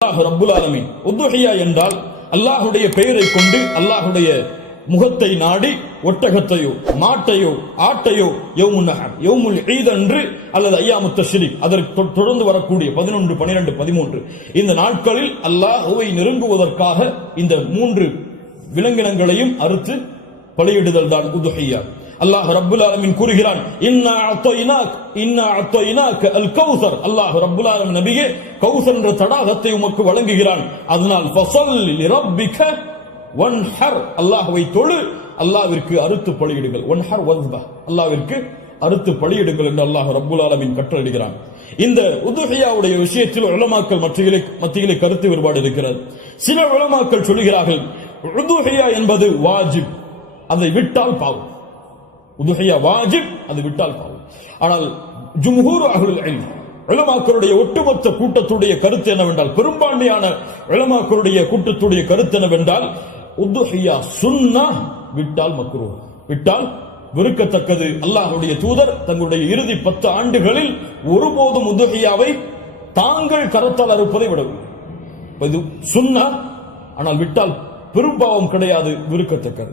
அல்லாஹ் ரப்புல் ஆலமீன். உத்துஹியா என்றால் அல்லாஹுடைய பெயரை கொண்டு அல்லாஹுடைய முகத்தை நாடி ஒட்டகத்தையோ மாட்டையோ ஆட்டையோ யௌமுன் நஹர் யௌமுல் ஈத் அன்று அல்லது ஐயாமு தஷ்ரீக் அதற்கு தொடர்ந்து வரக்கூடிய பதினொன்று பனிரெண்டு பதிமூன்று. இந்த நாட்களில் அல்லாஹுவை நெருங்குவதற்காக இந்த மூன்று விலங்கினங்களையும் அறுத்து பலியிடுதல் தான் உதுகையா அல்லாஹ் ரப்புல் ஆலமின் கூறுகிறான் இன்னா அத்தயினாக் இன்னா அத்தயினாக் அல் கௌசர் அல்லாஹ் ரப்புல் ஆலம் நபியே கௌசர் என்ற தடாகத்தை உமக்கு வழங்குகிறான். அதனால் ஃபசல் ரப்பிக ஒன் ஹர் அல்லாஹ்வை தொழு அல்லாவிற்கு அறுத்து பலியிடுங்கள். வன்ஹர் வஸ்பா. அல்லாவிற்கு அறுத்து பலியிடுங்கள் என்று அல்லாஹ் ரப்புல் ஆலமின் கட்டளையிடுகிறான். இந்த உதுஹியாவுடைய விஷயத்தில் உலமாக்கள் மத்தியிலே மத்தியிலே கருத்து வேறுபாடு இருக்கிறது. சில உலமாக்கள் சொல்லுகிறார்கள் உதுஹியா என்பது வாஜிப் அதை விட்டால் பாவம். உதுஹியா வாஜிப் அது விட்டால் பாவம். ஆனால் ஜும்ஹூர் அகுல் இல்ம் ஒட்டுமொத்த கூட்டத்துடைய கருத்து என்னவென்றால் பெரும்பான்மையான இளமாக்களுடைய கூட்டத்துடைய கருத்து என்னவென்றால் உதுஹியா சுன்னா விட்டால் மக்ரூ. விட்டால் வெறுக்கத்தக்கது. அல்லாஹுடைய தூதர் தங்களுடைய இறுதி பத்து ஆண்டுகளில் ஒருபோதும் உதுஹியாவை தாங்கள் கரத்தால் அறுப்பதை விடவில்லை இது சுன்னா ஆனால் விட்டால் பெரும்பாவம் கிடையாது விருக்கத்தக்கது